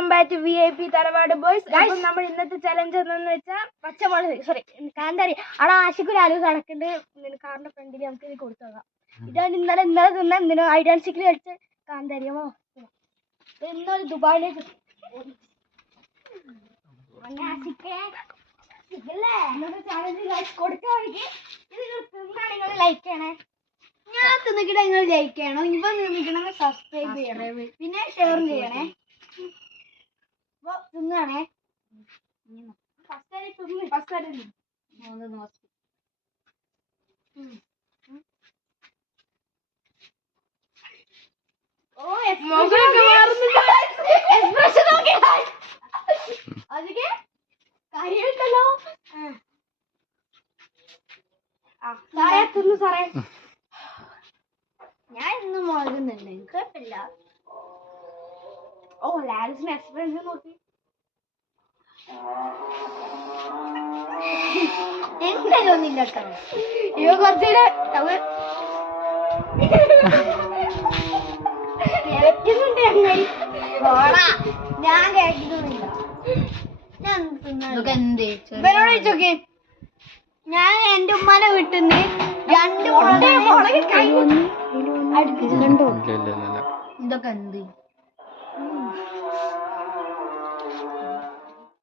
Welcome back to VIP തറവാട് boys. നമ്മൾ ഇന്നത്തെ ചലഞ്ച് എന്താന്ന് വെച്ചാൽ പച്ചമുളക് കാന്താരി അവിടെ ആശിക്കൊരു ആലോചന നടക്കുന്നുണ്ട്. കാറിന്റെ ഫ്രണ്ടിൽ നമുക്ക് ഇത് കൊടുത്തോക്കാം. ഇതാണ് ഇന്നലെ തിന്ന എന്തിനോ ഐഡൻസിക്കൽ കളിച്ച് കാന്താരിയമോ എന്നൊരു ദുബായിലേക്ക് ചലഞ്ച് കൊടുക്കുകയാണെങ്കിൽ ഇത് തിന്നാ നിങ്ങൾ ലൈക്ക് ചെയ്യണേ. ഞാൻ തിന്നിട്ട് നിങ്ങൾ ലൈക്ക് ചെയ്യണം. ഇപ്പൊ നിർമ്മിക്കണമെങ്കിൽ സബ്സ്ക്രൈബ് ചെയ്യണം, പിന്നെ ഷെയർ ചെയ്യണേ. അപ്പൊ തിന്നാണേ. അതൊക്കെ കാര്യമുണ്ടല്ലോ. സാറേ തിന്നു സാറേ. ഞാൻ ഇന്ന് മുളകുന്നുണ്ട്, കുഴപ്പമില്ല. ഓ ലാൻസിന് എക്സ്പീരിയൻസ് നോക്കി എന്തായാലും ഒന്നില്ല കേട്ടോ. ഇവ കുറച്ചുകൂടെ കേൾക്കുന്നുണ്ട്. ഞാൻ കേൾക്കുന്നില്ല. ഞാൻ ഇവനോട് ചോദിച്ചോക്കെ. ഞാൻ എന്റെ ഉമ്മാനെ വീട്ടിന്ന് 2 മുളക് കൈ അടുപ്പിച്ചിട്ടുണ്ടോ? ഇതൊക്കെ എന്ത്